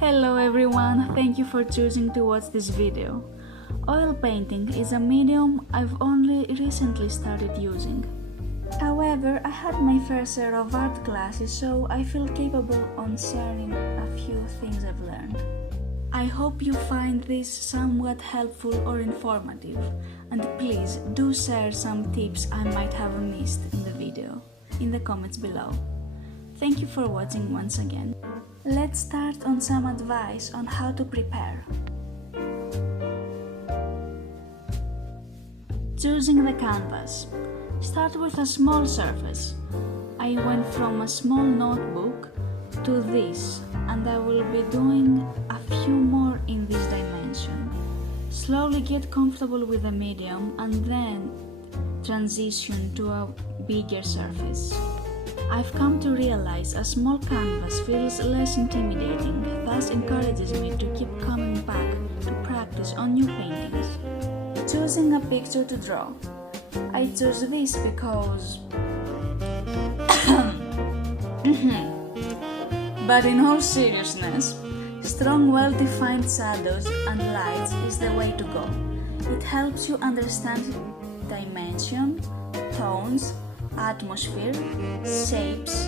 Hello everyone, thank you for choosing to watch this video. Oil painting is a medium I've only recently started using. However, I had my fair share of art classes, so I feel capable on sharing a few things I've learned. I hope you find this somewhat helpful or informative, and please do share some tips I might have missed in the video in the comments below. Thank you for watching once again. Let's start on some advice on how to prepare. Choosing the canvas. Start with a small surface. I went from a small notebook to this, and I will be doing a few more in this dimension. Slowly get comfortable with the medium and then transition to a bigger surface. I've come to realize a small canvas feels less intimidating, thus encourages me to keep coming back to practice on new paintings. Choosing a picture to draw. I chose this because but in all seriousness, strong, well-defined shadows and lights is the way to go. It helps you understand dimension, tones, atmosphere, shapes,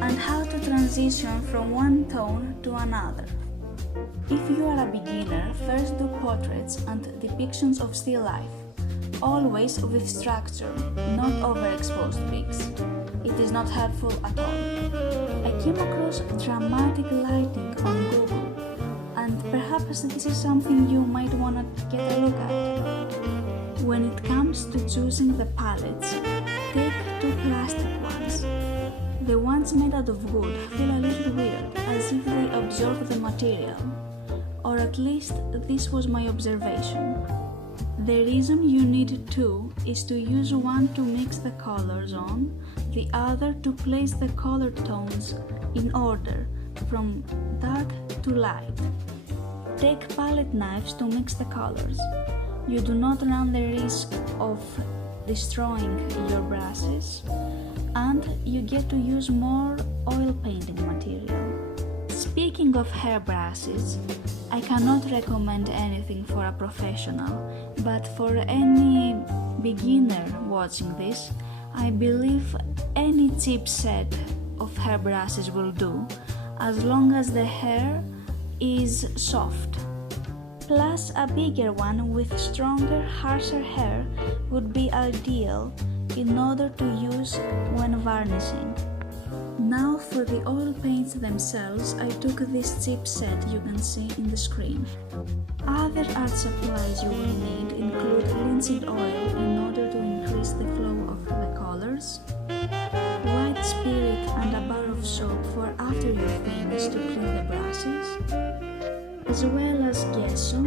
and how to transition from one tone to another. If you are a beginner, first do portraits and depictions of still life, always with structure, not overexposed pics. It is not helpful at all. I came across dramatic lighting on Google, and perhaps this is something you might want to get a look at. When it comes to choosing the palettes, take two plastic ones. The ones made out of wood feel a little weird, as if they absorb the material, or at least this was my observation. The reason you need two is to use one to mix the colors on, the other to place the color tones in order, from dark to light. Take palette knives to mix the colors. You do not run the risk of destroying your brushes, and you get to use more oil painting material. Speaking of hair brushes, I cannot recommend anything for a professional, but for any beginner watching this, I believe any cheap set of hair brushes will do, as long as the hair is soft. Plus, a bigger one with stronger, harsher hair would be ideal in order to use when varnishing. Now for the oil paints themselves, I took this cheap set you can see in the screen. Other art supplies you will need include linseed oil in order to increase the flow of the colors, white spirit and a bar of soap for after you finish to clean the brushes, as well as gesso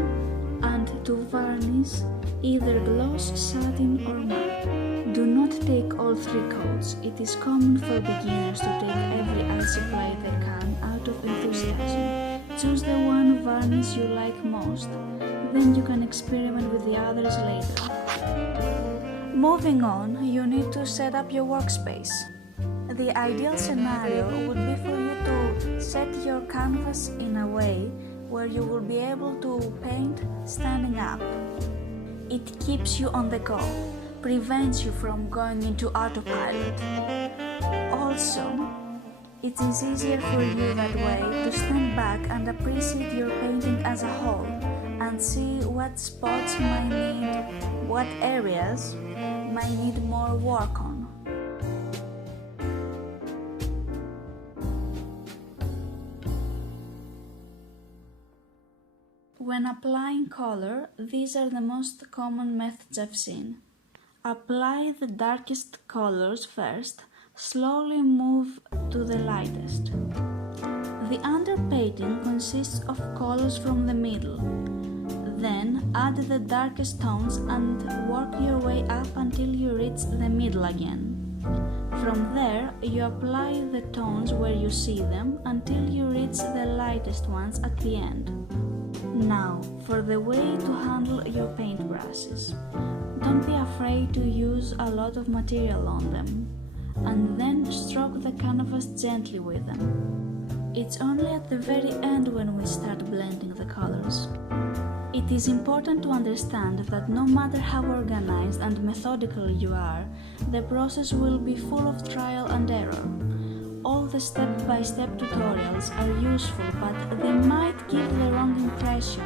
and to varnish either gloss, satin or matte. Do not take all three coats. It is common for beginners to take every art supply they can out of enthusiasm. Choose the one varnish you like most, then you can experiment with the others later. Moving on, you need to set up your workspace. The ideal scenario would be for you to set your canvas in a way where you will be able to paint standing up. It keeps you on the go, prevents you from going into autopilot. Also, it is easier for you that way to stand back and appreciate your painting as a whole and see what spots might need, what areas might need more work on. When applying color, these are the most common methods I've seen. Apply the darkest colors first, slowly move to the lightest. The underpainting consists of colors from the middle. Then add the darkest tones and work your way up until you reach the middle again. From there, you apply the tones where you see them until you reach the lightest ones at the end. Now, for the way to handle your paintbrushes. Don't be afraid to use a lot of material on them, and then stroke the canvas gently with them. It's only at the very end when we start blending the colors. It is important to understand that no matter how organized and methodical you are, the process will be full of trial and error. All the step-by-step tutorials are useful, but they might give the wrong impression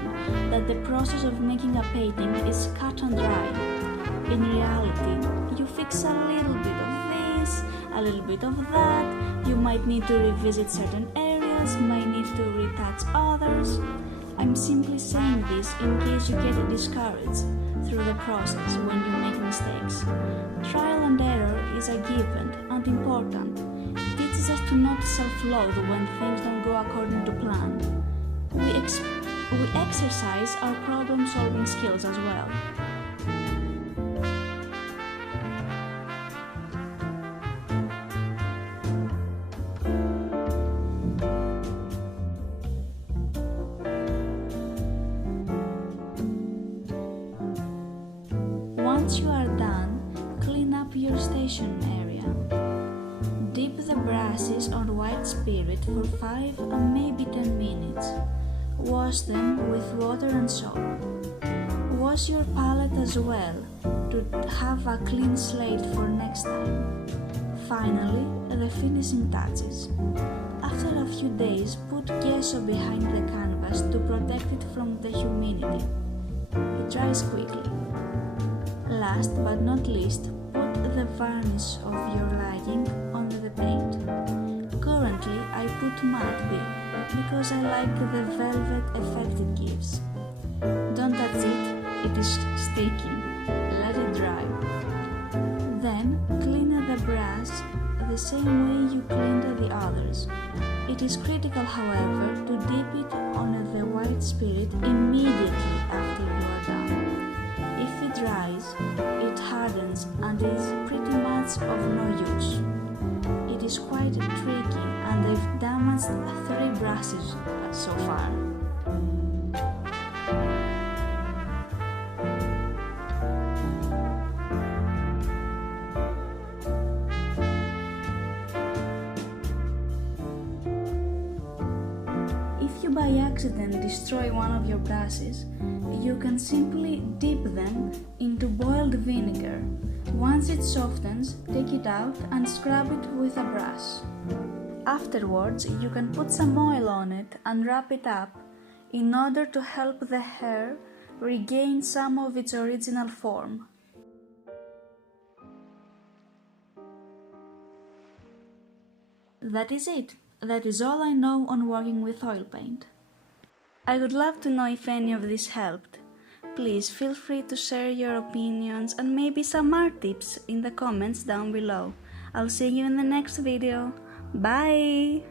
that the process of making a painting is cut and dry. In reality, you fix a little bit of this, a little bit of that, you might need to revisit certain areas, might need to retouch others. I'm simply saying this in case you get discouraged through the process when you make mistakes. Trial and error is a given and important. It teaches us to not self-loathe when things don't go according to plan. We exercise our problem-solving skills as well. Once you are done, clean up your station area. Dip the brushes on white spirit for 5 and maybe 10 minutes. Wash them with water and soap. Wash your palette as well to have a clean slate for next time. Finally, the finishing touches. After a few days, put gesso behind the canvas to protect it from the humidity. It dries quickly. Last but not least, put the varnish of your liking on the paint. Currently, I put matte because I like the velvet effect it gives. Don't touch it, it is sticky. Let it dry. Then clean the brush the same way you cleaned the others. It is critical, however, to dip it on the white spirit immediately after you are done. If it dries, it hardens and is pretty much of no use. It is quite tricky and I've damaged 3 brushes so far. If you by accident destroy one of your brushes, you can simply dip them into boiled vinegar. Once it softens, take it out and scrub it with a brush. Afterwards, you can put some oil on it and wrap it up in order to help the hair regain some of its original form. That is it. That is all I know on working with oil paint. I would love to know if any of this helped. Please feel free to share your opinions and maybe some art tips in the comments down below. I'll see you in the next video. Bye!